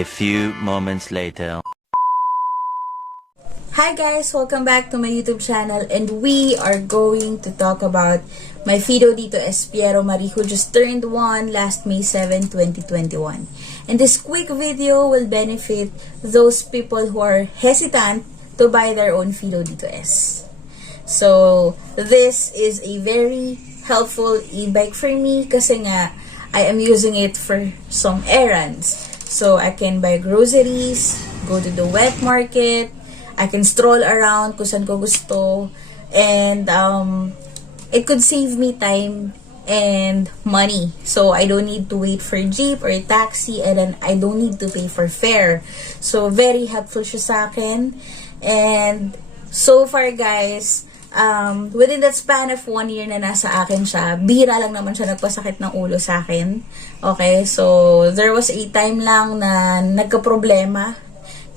A few moments later. Hi guys! Welcome back to my YouTube channel, and we are going to talk about my Fiido D2S Piero Marie who just turned 1 last May 7, 2021. And this quick video will benefit those people who are hesitant to buy their own Fiido D2S. So, this is a very helpful e-bike for me kasi nga I am using it for some errands. So, I can buy groceries, go to the wet market, I can stroll around kung saan ko gusto, and it could save me time and money. So, I don't need to wait for jeep or taxi, and then I don't need to pay for fare. So, very helpful siya sa akin. And so far, guys, within that span of 1 year na nasa akin siya, bihira lang naman siya nagpasakit ng ulo sa akin. Okay, so there was a time lang na nagka-problema,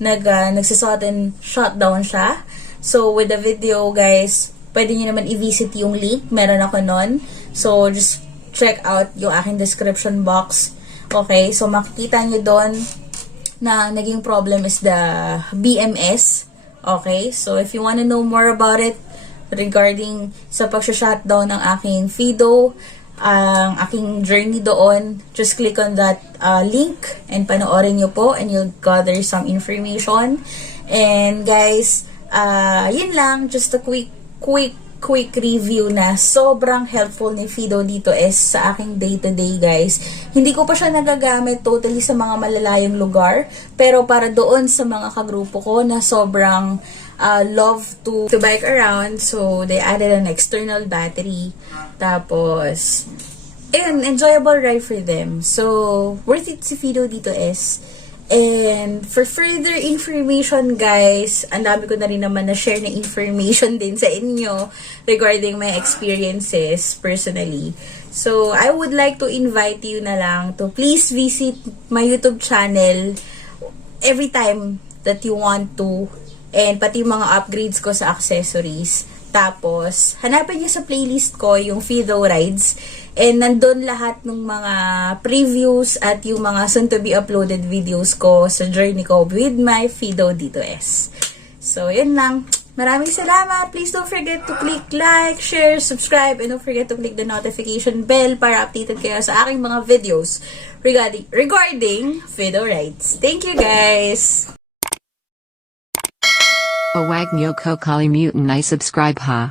nagsisudden shutdown siya. So with the video, guys, pwede nyo naman i-visit yung link, meron ako nun. So just check out yung aking description box. Okay, so makikita nyo doon na naging problem is the BMS. Okay, so if you wanna know more about it, regarding sa pag-shutdown ng aking Fiido, ang aking journey doon, just click on that link and panoorin nyo po and you'll gather some information. And guys, yun lang, just a quick review na sobrang helpful ni Fiido D2S sa aking day-to-day, guys. Hindi ko pa siya nagagamit totally sa mga malalayong lugar, pero para doon sa mga kagrupo ko na sobrang love to bike around, so they added an external battery. Tapos, enjoyable ride for them. So, worth it si Fiido D2S. And for further information, guys, ang dami ko na rin naman na-share na information din sa inyo regarding my experiences personally. So, I would like to invite you na lang to please visit my YouTube channel every time that you want to, and pati yung mga upgrades ko sa accessories. Tapos, hanapin niyo sa playlist ko yung Fiido Rides. And nandun lahat ng mga previews at yung mga soon-to-be uploaded videos ko sa journey ko with my Fiido D2S. So, yun lang. Maraming salamat. Please don't forget to click like, share, subscribe, and don't forget to click the notification bell para updated kayo sa aking mga videos regarding Fiido Rides. Thank you, guys! Awag nyo ko kali mutant I subscribe ha.